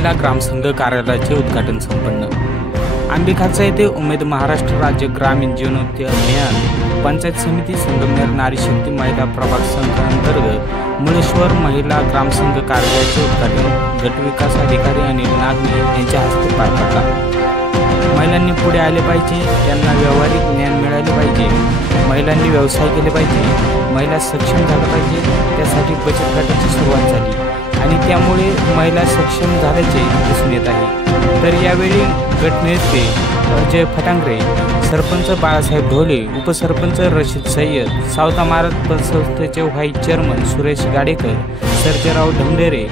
महिला ग्रामसंघ कार्यालयाचे उद्घाटन संपन्न। आंबेखाचा येथे उमेद महाराष्ट्र राज्य ग्रामीण जीवनोन्नती अभियान पंचायत समिती संगमनेर नारी शक्ती महिला प्रभाग संघ अंतर्गत मुळेश्वर महिला ग्रामसंघ कार्यालयाचे उद्घाटन गटविकास अधिकारी अनिल नागणे यांच्या हस्ते पार पडला। महिलांनी पुढे आले पाहिजे, त्यांना व्यावहारिक ज्ञान मिळाले पाहिजे, महिलांनी व्यवसाय केले पाहिजे, महिला सक्षम झाल्या पाहिजे, त्यासाठी बचत गटाची सुरुवात झाली आणि त्यामुळे महिला सक्षम झाल्याचे दिसून येत आहे। तर यावेळी गटनेते अजय फटांगरे, सरपंच बाळासाहेब ढोले, उपसरपंच रशीद सय्यद, सावता महाराज पतसंस्थेचे व्हाईस चेअरमन सुरेश गाडेकर, सर्जेराव ढमढेरे,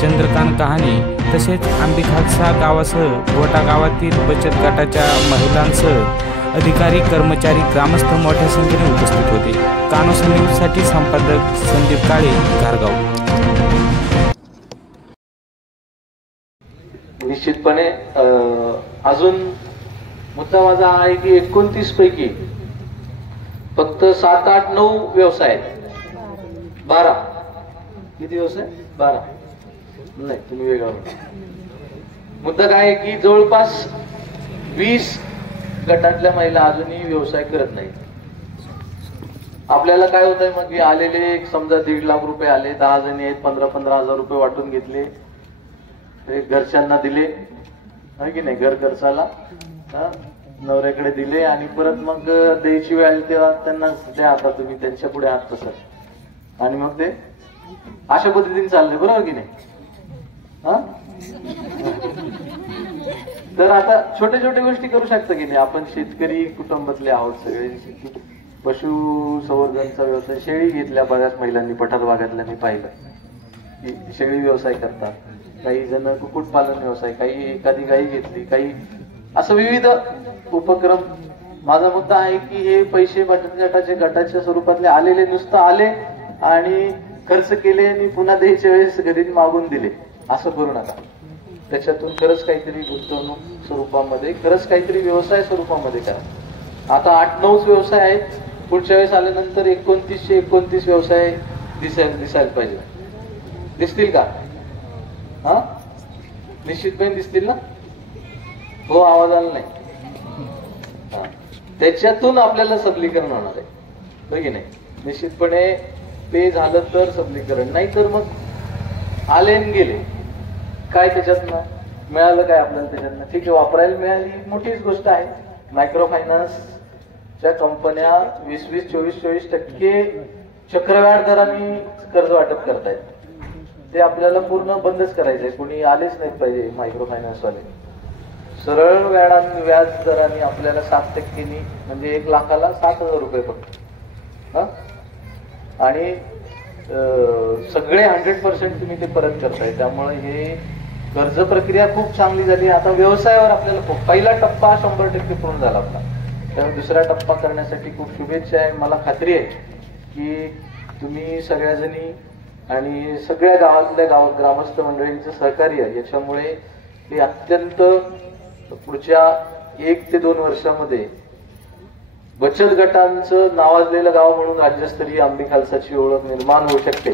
चंद्रकांत कहाणे तसेच आंबेखाचा गावासह गोटा गावातील बचत गटाच्या महिलांसह अधिकारी, कर्मचारी, ग्रामस्थ मोठ्या संख्येने उपस्थित होते। कानोस न्यूजसाठी संपादक संदीप काळे, घारगाव। निश्चितपणे अजून मुद्दा माझा आहे की 29 पैकी फक्त 7, 8, 9 व्यवसाय आहेत। 12 किती व्यवसाय? 12 नाही, तुम्ही वेगळा मुद्दा काय आहे की जवळपास 20 गटातल्या महिला अजूनही व्यवसाय करत नाही। आपल्याला काय होत आहे मग आलेले समजा 1.5 लाख रुपये आले, 10 जणी आहेत, 15,000 रुपये वाटून घेतले, घरच्यांना दिले आहे की नाही, घर खर्चाला नवऱ्याकडे दिले आणि परत मग द्यायची वेळ तेव्हा त्यांना द्या, आता तुम्ही त्यांच्या पुढे हात तसं, आणि मग ते अशा पद्धतीने चालले, बरोबर की नाही? तर आता छोटे छोटे गोष्टी करू शकता की नाही? आपण शेतकरी कुटुंबातले आहोत सगळे, पशु संवर्धनचा व्यवसाय, शेळी घेतल्या बऱ्याच महिलांनी, पठार भागातल्या मी पाहिलं की शेळी व्यवसाय करतात, काही जण कुक्कुटपालन व्यवसाय, काही एखादी गाई घेतली, काही असं विविध उपक्रम। माझा मुद्दा आहे की हे पैसे बचत गटाच्या स्वरूपातले आलेले नुसतं आले आणि खर्च केले आणि पुन्हा द्यायच्या वेळेस घरी मागून दिले, असं करू नका। त्याच्यातून खरंच काहीतरी गुंतवणूक स्वरूपामध्ये, खरंच काहीतरी व्यवसाय स्वरूपामध्ये करा। आता 8-9 व्यवसाय आहेत, पुढच्या वेळेस आल्यानंतर 29 व्यवसाय दिसायला पाहिजे। दिसतील का? निश्चितपणे दिसतील ना? हो, आवाज आला नाही। त्याच्यातून आपल्याला सबलीकरण होणार आहे, हो की नाही? निश्चितपणे ते झालं तर सबलीकरण, नाही तर मग आले आणि गेले, काय त्याच्यातनं मिळालं काय आपल्याला? त्याच्यातनं ठीक आहे, वापरायला मिळाली मोठीच गोष्ट आहे। मायक्रो फायनान्सच्या कंपन्या 20-20, 24-24% चक्रव्याढ दराने कर्ज वाटप करतायत, ते आपल्याला पूर्ण बंदच करायचंय, कोणी आलेच नाहीत पाहिजे मायक्रो फायनान्स वाले। सरळ व्याज दराने आपल्याला 7% म्हणजे 1 लाखाला 7,000 रुपये फक्त, आणि सगळे 100% तुम्ही ते परत करताय, त्यामुळे हे कर्ज प्रक्रिया खूप चांगली झाली। आता व्यवसायावर आपल्याला पहिला टप्पा 100% पूर्ण झाला आपला, त्यामुळे दुसरा टप्पा करण्यासाठी खूप शुभेच्छा आहे। मला खात्री आहे की तुम्ही सगळ्याजणी आणि सगळ्या गावातल्या ग्रामस्थ मंडळींचं सहकार्य याच्यामुळे हे अत्यंत पुढच्या 1 ते 2 वर्षामध्ये बचत गटांचं नावाजलेलं गाव म्हणून राज्यस्तरीय आंबेखालसाची ओळख निर्माण होऊ शकते।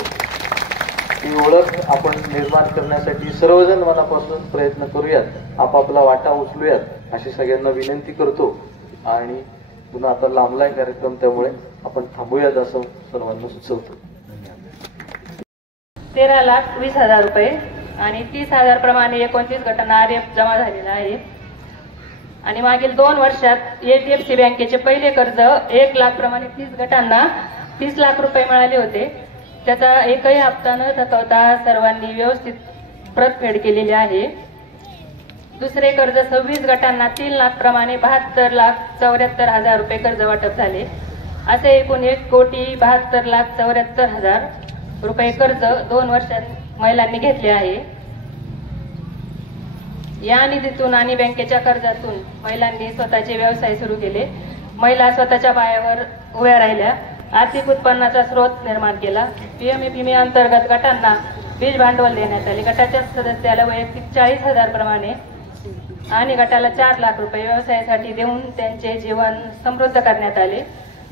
ती ओळख आपण निर्माण करण्यासाठी सर्वजण मनापासून प्रयत्न करूयात, आपापला वाटा उचलूयात अशी सगळ्यांना विनंती करतो। आणि पुन्हा आता लांबलाय कार्यक्रम, त्यामुळे आपण थांबूयात असं सर्वांना सुचवतो। 13,20,000 रुपये आणि 30,000 प्रमाणे 29 गटांना आरएफ जमा झालेला आहे। आणि मागील 2 वर्षात एचडीएफसी बँकेचे पहिले कर्ज 1 लाख प्रमाणे 30 गटांना 30 लाख रुपये मिळाले होते। त्याचा एकही हप्ता न थकवता सर्वांनी व्यवस्थित परतफेड केलेली आहे। दुसरे कर्ज 26 गटांना 3 लाख प्रमाणे 72,74,000 रुपये कर्ज वाटप झाले। असे एकूण 1,72,74,000 रुपये कर्ज 2 वर्षात महिलांनी घेतले आहे। या निधीतून आणि बँकेच्या कर्जातून महिलांनी स्वतःचे व्यवसाय सुरू केले, महिला स्वतःच्या पायावर उभ्या राहिल्या, आर्थिक उत्पन्नाचा स्रोत निर्माण केला। पीएमएफएमई अंतर्गत गटांना बीज भांडवल देण्यात आले। गटाच्या सदस्याला वैयक्तिक 40,000 प्रमाणे आणि गटाला 4 लाख रुपये व्यवसायासाठी देऊन त्यांचे जीवन समृद्ध करण्यात आले।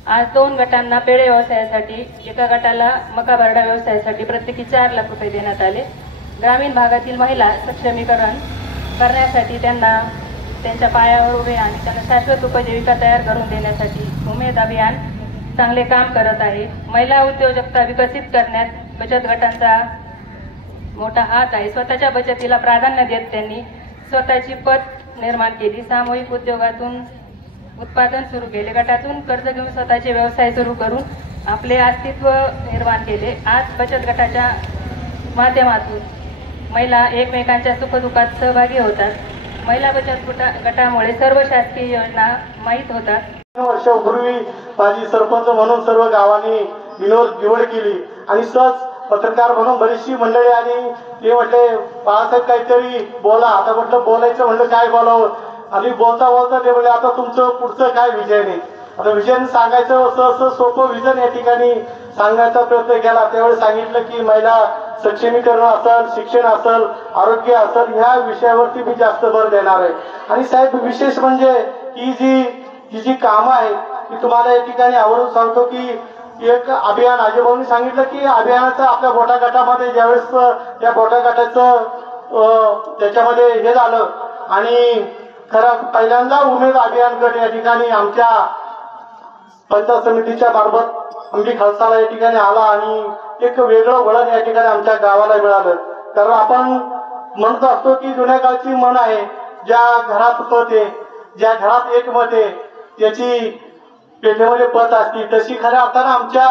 आज 2 गटांना पेढे व्यवसायासाठी, एका गटाला मका भरडा व्यवसायासाठी प्रत्येकी 4 लाख रुपये देण्यात आले। ग्रामीण भागातील महिला सक्षमीकरण करण्यासाठी त्यांना त्यांच्या पायावर उभे आणि त्यांना शाश्वत उपजीविका तयार करून देण्यासाठी उमेद अभियान चांगले काम करत आहे. महिला उद्योजकता विकसित करण्यात बचत गटांचा मोठा हात आहे. स्वतःच्या बचतीला प्राधान्य देत त्यांनी स्वतःची पत निर्माण केली. सामूहिक उद्योगातून उत्पादन सुरू केले. गटातून कर्ज घेऊन स्वतःचे व्यवसाय सुरू करून आपले अस्तित्व निर्माण केले. आज बचत गटाच्या माध्यमातून महिला एकमेकांच्या सुखदुःखात सहभागी होतात. महिला बचत गटामुळे सर्व शासकीय योजना माहीत होतात. वर्षापूर्वी माझी सरपंच म्हणून सर्व गावांनी निवड केली आणि सहज पत्रकार म्हणून बरीचशी मंडळी आणि ते म्हटले बाळासाहेब काहीतरी बोला. आता म्हटलं बोलायचं म्हटलं काय बोलावं आणि बोलता ते म्हणले आता तुमचं पुढचं काय विजन आहे. आता विजन सांगायचं असं सोपं विजन या ठिकाणी सांगण्याचा प्रयत्न केला. त्यावेळी सांगितलं की महिला सक्षमीकरण असेल, शिक्षण असेल, आरोग्य असेल, ह्या विषयावरती मी जास्त भर देणार आहे. आणि साहेब विशेष म्हणजे ही जी कामं आहेत ती तुम्हाला या ठिकाणी आवर्जून सांगतो की एक अभियान आजोबांनी सांगितलं की अभियानाचं आपल्या बोटा गटामध्ये ज्यावेळेस त्या बोटा गटाचं त्याच्यामध्ये हे झालं आणि खरं पहिल्यांदा उमेद अभियान गट या ठिकाणी आमच्या पंचायत समितीच्या मार्फत अंबी खलसाला या ठिकाणी आला आणि एक वेगळं वळण या ठिकाणी आमच्या गावाला मिळालं. कारण आपण म्हणत असतो की जुन्या काळची म्हण आहे, ज्या घरात पत आहे, ज्या घरात एक मत आहे त्याची पेठेमध्ये पत असते. तशी खऱ्या अर्थानं आमच्या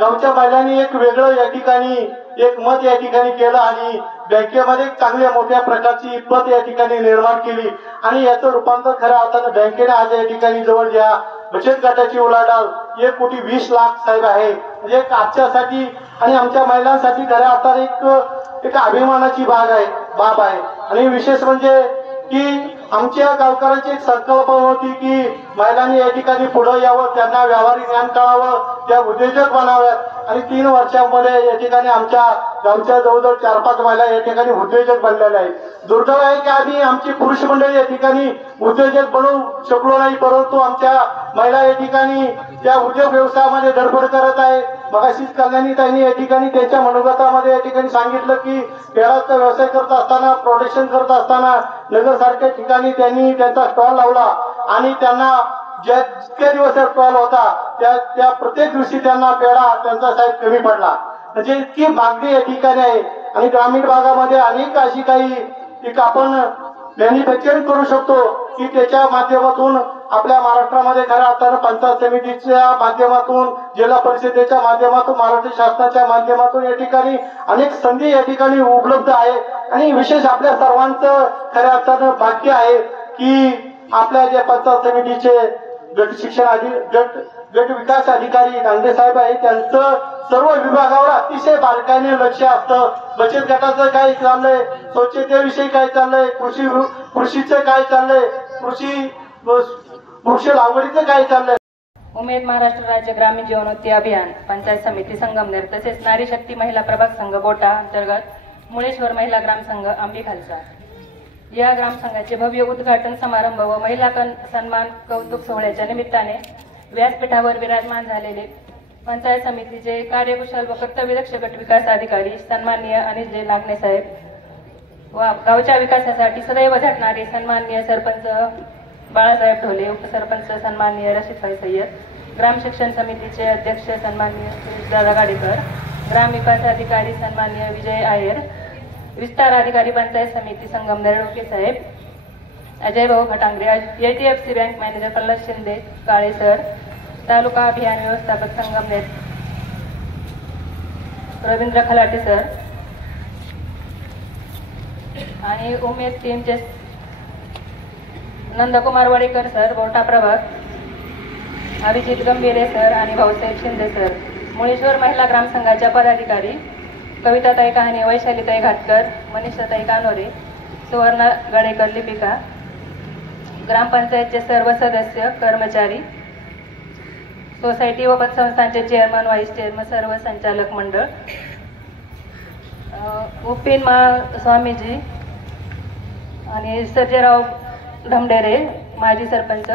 गावच्या महिलांनी एक वेगळं या ठिकाणी एक मत या ठिकाणी केलं आणि बँकेमध्ये चांगल्या मोठ्या प्रकारची पत या ठिकाणी निर्माण केली आणि याचं रूपांतर खऱ्या अर्थानं बँकेने आज या ठिकाणी जवळ ज्या बचत गटाची उलाढाल 1,20,00,000 साहेब आहे. म्हणजे आमच्यासाठी आणि आमच्या महिलांसाठी खऱ्या अर्थानं एक अभिमानाची बाब आहे. आणि विशेष म्हणजे की आमच्या गावकऱ्यांची एक संकल्पना होती की महिलांनी या ठिकाणी पुढे यावं, त्यांना व्यावहारिक ज्ञान कळावं, त्या उद्योजक बनाव्यात आणि 3 वर्षांमध्ये या ठिकाणी आमच्या गावच्या जवळजवळ 4-5 महिला या ठिकाणी उद्योजक बनलेल्या आहेत. दुर्दैव आहे की आम्ही आमची पुरुष मंडळी या ठिकाणी उद्योजक बनवू शकलो नाही, परंतु आमच्या महिला या ठिकाणी त्या उद्योग व्यवसायामध्ये धडपड करत आहे. मगाशीच कल्याणी ताईंनी या ठिकाणी त्यांच्या मनोगतामध्ये या ठिकाणी सांगितलं की पेराचा व्यवसाय करत असताना, प्रोडक्शन करत असताना नगर सारख्या ठिकाणी त्यांनी त्यांचा स्टॉल लावला आणि त्यांना जितके दिवस स्टॉल होता त्या प्रत्येक दिवशी त्यांना पेढा त्यांचा साईज कमी पडला. म्हणजे इतकी मागणी या ठिकाणी आहे आणि ग्रामीण भागामध्ये अनेक अशी काही एक आपण मॅन्युफॅक्चरिंग करू शकतो की त्याच्या माध्यमातून आपल्या महाराष्ट्रामध्ये खऱ्या अर्थानं पंचायत समितीच्या माध्यमातून, जिल्हा परिषदेच्या माध्यमातून, महाराष्ट्र शासनाच्या माध्यमातून या ठिकाणी अनेक संधी या ठिकाणी उपलब्ध आहे. आणि विशेष आपल्या सर्वांचं खऱ्या अर्थानं भाग्य आहे की आपल्या जे पंचायत समितीचे गट विकास अधिकारी गांगे साहेब आहे, त्यांचं सर्व विभागावर अतिशय बारकाईने लक्ष असतं. बचत गटाचं काय चाललंय, स्वच्छतेविषयी काय चाललंय, कृषीचं काय चाललंय, वृक्ष लागवडीचं काय चाललंय. उमेद महाराष्ट्र राज्य ग्रामीण जीवनोन्नती अभियान पंचायत समिती संगमनेर तसेच नारी शक्ती महिला प्रभाग संघ बोटा अंतर्गत मुळेश्वर महिला ग्राम संघ आंबी खालसा या ग्रामसंघाचे भव्य उद्घाटन समारंभ व महिला सन्मान कौतुक सोहळ्याच्या निमित्ताने व्यासपीठावर विराजमान झालेले पंचायत समितीचे कार्यकुशल व कर्तव्यदक्ष गट विकास अधिकारी सन्माननीय अनिल जे नागणे साहेब व गावच्या विकासासाठी सदैव झटणारे सन्माननीय सरपंच बाळासाहेब ढोले, उपसरपंच सन्माननीय रशीदभाई सय्यद, ग्राम शिक्षण समितीचे अध्यक्ष सन्माननीय दादा गाडेकर, ग्राम विकास अधिकारी सन्माननीय विजय आयर, विस्तार अधिकारी पंचायत समिती संगमनेर डोके साहेब, अजय भाऊ Khatangre, HDFC bank manager Pralhad Shinde Kale sir, तालुका अभियान व्यवस्थापक संगमनेर रवींद्र खलाटे सर आणि उमेद टीमचे नंदकुमार वडेकर सर बोटा प्रभाग, अभिजित गंभीरे सर आणि भाऊसाहेब शिंदे सर, मुळेश्वर महिला ग्रामसंघाच्या पदाधिकारी कविताताई कहाणी, वैशालीताई घाटकर, मनीषाताई कानोरे, सुवर्णा गडेकर लिपिका, ग्रामपंचायतचे सर्व सदस्य, कर्मचारी, सोसायटी व पतसंस्थांचे चेअरमन, व्हाईस चेअरमन, सर्व संचालक मंडळ, उपिन मा स्वामीजी आणि सर्जेराव धमडेरे माजी सरपंच,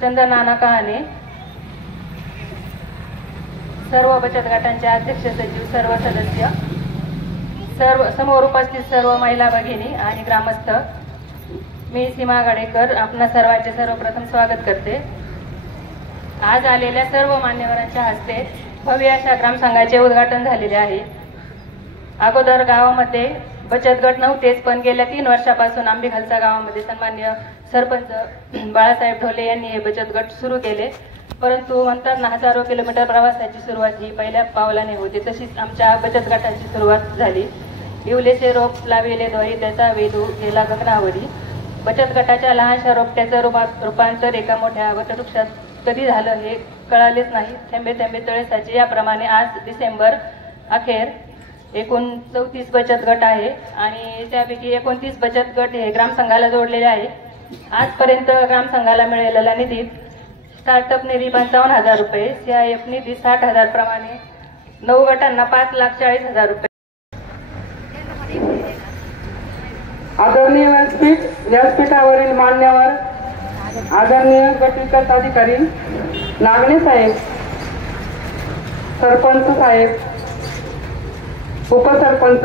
चंद्र नाना कहाणे, सर्व बचत गटांचे अध्यक्ष सचिव, सर्व सदस्य, सर्व समोर उपस्थित सर्व महिला भगिनी आणि ग्रामस्थ, मी सीमा गाडेकर आपणा सर्वांचे सर्वप्रथम स्वागत करते. आज आलेल्या सर्व मान्यवरांच्या हस्ते भव्य अशा ग्रामसंघाचे उद्घाटन झालेले आहे. अगोदर गावामध्ये बचत गट नव्हतेच, पण गेल्या 3 वर्षापासून आंबेखालसा गावामध्ये सन्मान्य सरपंच बाळासाहेब ढोले यांनी हे बचत गट सुरू केले. परंतु म्हणतात ना, हजारो किलोमीटर प्रवासाची सुरुवात ही पहिल्या पावलाने होते. तशीच आमच्या बचत गटाची सुरुवात झाली. इवलेचे रोप लाविले दोरी, त्याचा वेदू गेला गगनावरी. बचत गटाच्या लहानशा रोपट्याचं रूपांतर एका मोठ्या वटवृक्षात कधी झालं हे कळालेच नाही. थेंबे थेंबे तळे साचे, याप्रमाणे आज डिसेंबर अखेर एकूण 34 बचत गट आहे आणि त्यापैकी 29 बचत गट हे ग्रामसंघाला जोडलेले आहे. आजपर्यंत ग्रामसंघाला मिळालेला निधीत स्टार्टअप निधी 55,000 रुपये, CIF निधी 60,000 प्रमाणे 9 गटांना 5,40,000 रुपये. आदरणीय व्यासपीठावरील मान्यवर, आदरणीय गट विकास अधिकारी नागणे साहेब, सरपंच साहेब, उपसरपंच,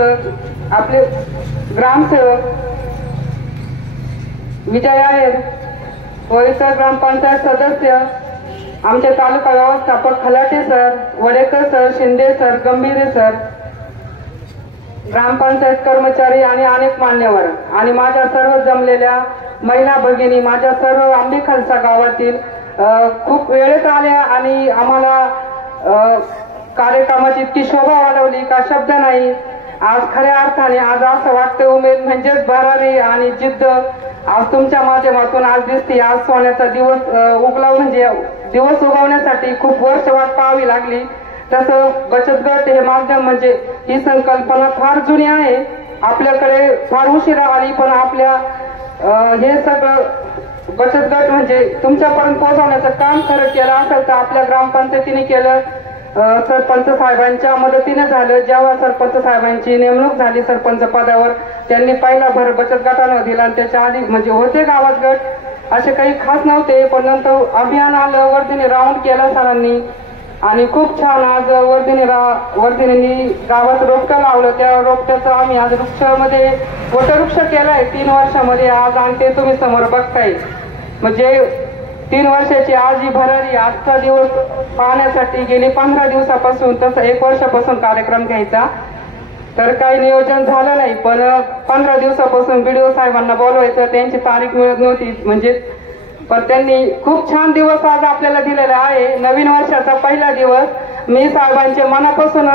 आपले ग्रामसेवक विजय आहेर, वरिष्ठ ग्रामपंचायत सदस्य, आमचे तालुका व्यवस्थापक Khalate sir, Wadekar sir, Shinde sir, Gambhire sir, gram panchayat कर्मचारी आणि अनेक मान्यवर आणि माझ्या सर्व जमलेल्या महिला भगिनी, माझ्या सर्व आंबेखालसा गावातील खूप वेळेत आल्या आणि आम्हाला कार्यक्रमाची इतकी शोभा वाढवली का शब्द नाही. आज खऱ्या अर्थाने आज असं वाटतं उमेद म्हणजेच भरारी आणि जिद्द आज तुमच्या माध्यमातून आज दिसते. आज सोन्याचा दिवस उगलाव म्हणजे दिवस उगवण्यासाठी खूप वर्ष वाट पाहावी लागली. तसं बचत गट हे माध्यम म्हणजे ही संकल्पना फार जुनी आहे. आपल्याकडे फार उशिरा आली, पण आपल्या हे सगळं बचत गट म्हणजे तुमच्यापर्यंत पोहोचवण्याचं काम खरं केलं असेल तर आपल्या ग्रामपंचायतीने केलं. सरपंच साहेबांच्या मदतीने झालं. जेव्हा सरपंच साहेबांची नेमणूक झाली सरपंच पदावर, त्यांनी पहिला भर बचत गटांना दिला आणि त्याच्या आधी म्हणजे होते गावात गट असे काही खास नव्हते, पण नंतर अभियान आलं, वर्धिनी राऊंड केला सरांनी आणि खूप छान आज वर्धिनींनी गावात रोपटं लावलं. त्या रोपट्याचं आम्ही आज वृक्षामध्ये वटवृक्ष केलाय 3 वर्षामध्ये आज, आणि ते तुम्ही समोर बघताय. म्हणजे 3 वर्षाची आज ही भरारी, आजचा दिवस पाहण्यासाठी गेली 15 दिवसापासून, तसं 1 वर्षापासून कार्यक्रम घ्यायचा तर काही नियोजन झालं नाही, पण 15 दिवसापासून BDO साहेबांना बोलवायचं, त्यांची तारीख मिळत नव्हती म्हणजे, पण त्यांनी खूप छान दिवस आज आपल्याला दिलेला आहे. नवीन वर्षाचा पहिला दिवस. मी साहेबांचे मनापासून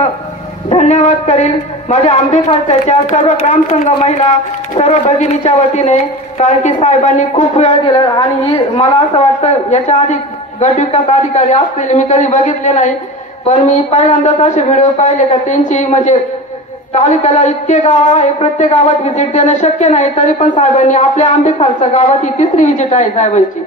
धन्यवाद करील माझ्या आंबेखालसाच्या सर्व ग्रामसंघ महिला, सर्व भगिनीच्या वतीने, कारण की साहेबांनी खूप वेळ दिला आणि ही मला असं वाटतं याच्या आधी गट विकास अधिकारी असतील मी कधी बघितले नाही, पण मी पहिल्यांदाच असे व्हिडिओ पाहिले का त्यांची म्हणजे तालुक्याला इतके गाव आहे, प्रत्येक गावात व्हिजिट देणं शक्य नाही, तरी पण साहेबांनी आपल्या आंबेखालसा गावात ही 3री व्हिजिट आहे साहेबांची.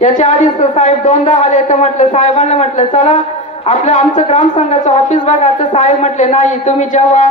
याच्या आधी साहेब 2दा आले तर म्हटलं साहेबांना म्हटलं चला आमचं ग्रामसंघाचं ऑफिस बघा, तर साहेब म्हटले नाही, तुम्ही जेव्हा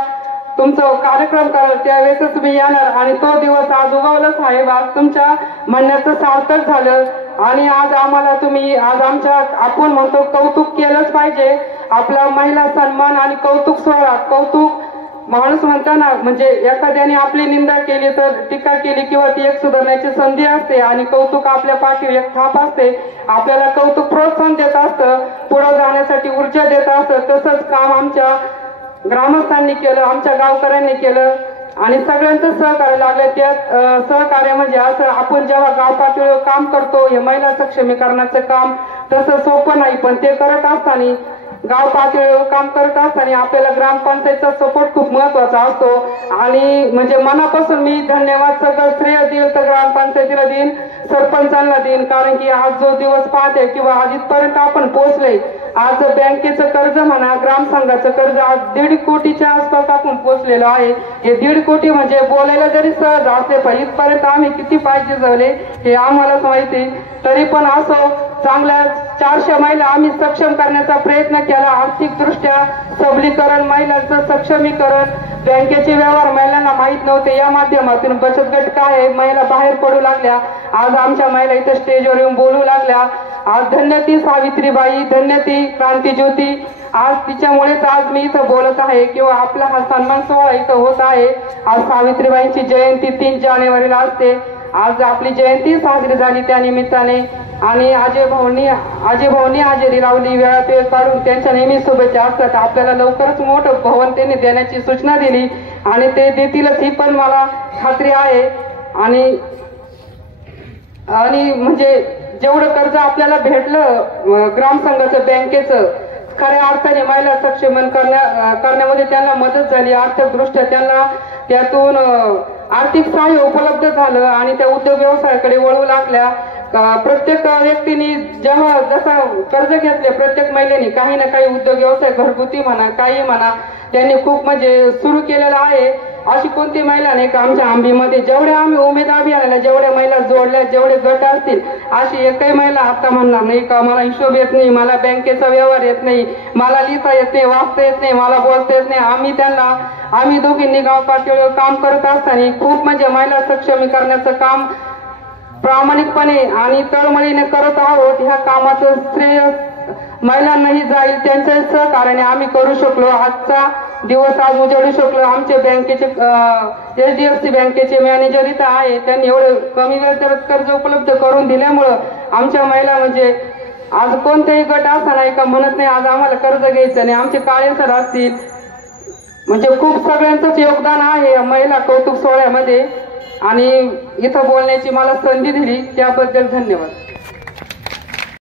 तुमचं कार्यक्रम कराल त्यावेळेस तुम्ही येणार. आणि तो दिवस आज उगवला साहेब, आज तुमच्या म्हणण्याचं सार्थक झालं आणि आज आम्हाला तुम्ही आज आपण म्हणतो कौतुक केलंच पाहिजे. आपला महिला सन्मान आणि कौतुक सोहळा, कौतुक माणूस म्हणताना म्हणजे एखाद्याने आपली निंदा केली तर टीका केली किंवा ती एक सुधारण्याची संधी असते आणि कौतुक आपल्या पाठीवर एक थाप असते. आपल्याला कौतुक प्रोत्साहन देत असतं, पुढे जाण्यासाठी ऊर्जा देत असतं. तसंच काम आमच्या ग्रामस्थांनी केलं, आमच्या गावकऱ्यांनी केलं आणि सगळ्यांचं सहकार्य लागलं. त्यात सहकार्य म्हणजे असं आपण जेव्हा गाव पातळीवर काम करतो, हे महिला सक्षमीकरणाचं काम तसं सोपं नाही, पण ते करत असताना गाव पातळीवर काम करत असताना आपल्याला ग्रामपंचायतचा सपोर्ट खूप महत्वाचा असतो. आणि म्हणजे मनापासून मी धन्यवाद सगळं श्रेय देईल तर ग्रामपंचायतीला देईन, सरपंचांना देईन, कारण की आज जो दिवस पाहते किंवा आज इथपर्यंत आपण पोहोचले. आज बँकेचं कर्ज म्हणा, ग्रामसंघाचं कर्ज आज 1.5 कोटीच्या आसपास आपण पोहोचलेलो आहे. हे 1.5 कोटी म्हणजे बोलायला जरी सहज असले पण इथपर्यंत आम्ही किती पाहिजे झाले हे आम्हालाच माहिती. तरी पण असो चांगल्या 400 महिला आम्ही सक्षम करण्याचा प्रयत्न केला. आर्थिकदृष्ट्या सबलीकरण, महिलांचं सक्षमीकरण, बँकेचे व्यवहार महिलांना माहीत नव्हते, या माध्यमातून बचत गट काय आहे महिला बाहेर पडू लागल्या. आज आमच्या महिला इथे स्टेजवर येऊन बोलू लागल्या. आज धन्य ती सावित्रीबाई, धन्य ती क्रांतीज्योती आज तिच्यामुळेच आज मी इथं बोलत आहे किंवा आपला हा सन्मान सोहळा इथं होत आहे। आज सावित्रीबाईंची जयंती 3 जानेवारीला असते। आज आपली जयंती साजरी झाली त्या निमित्ताने आणि अजय भाऊंनी हजेरी लावली, वेळात वेळ काढून त्यांच्या नेहमी शुभेच्छा असतात। आपल्याला लवकरच मोठं भवन त्यांनी देण्याची सूचना दिली आणि ते देतीलच ही पण मला खात्री आहे। आणि म्हणजे जेवढं कर्ज आपल्याला भेटलं ग्रामसंघाचं बँकेचं, खऱ्या अर्थाने महिला सक्षमीकरण करण्यामध्ये त्यांना मदत झाली। आर्थिकदृष्ट्या त्यांना त्यातून आर्थिक सहाय्य उपलब्ध झालं आणि त्या उद्योग व्यवसायाकडे वळू लागल्या। प्रत्येक व्यक्तीने जेव्हा जसा कर्ज घेतले, प्रत्येक महिलेने काही ना काही उद्योग व्यवसाय घरगुती म्हणा काही म्हणा त्यांनी खूप म्हणजे सुरू केलेला आहे। अशी कोणती महिला नाही का आमच्या आंबीमध्ये जेवढ्या आम्ही उमेद अभियानाला जेवढ्या महिला जोडल्या, जेवढे गट असतील, अशी एकही महिला आता म्हणणार नाही का मला हिशोब येत नाही, मला बँकेचा व्यवहार येत नाही, मला लिहिता येत नाही, वाचता येत नाही, मला बोलता येत नाही। आम्ही दोघींनी गाव पातळीवर काम करत असताना खूप म्हणजे महिला सक्षमीकरणाचं काम प्रामाणिकपणे आणि तळमळीने करत आहोत। ह्या कामाचं श्रेय महिलांनाही जाईल, त्यांच्या सहकार्याने आम्ही करू शकलो, आजचा दिवस आज उजळू शकलो। आमचे बँकेचे HDFC बँकेचे मॅनेजर इथं आहे, त्यांनी एवढं कमी व्याजदरात कर्ज उपलब्ध करून दिल्यामुळं आमच्या महिला म्हणजे आज कोणतेही गट असा नाही का म्हणत नाही आज आम्हाला कर्ज घ्यायचं नाही। आमचे काळे सर असतील म्हणजे खूप सगळ्यांचंच योगदान आहे महिला कौतुक सोहळ्यामध्ये आणि इथं बोलण्याची मला संधी दिली त्याबद्दल धन्यवाद।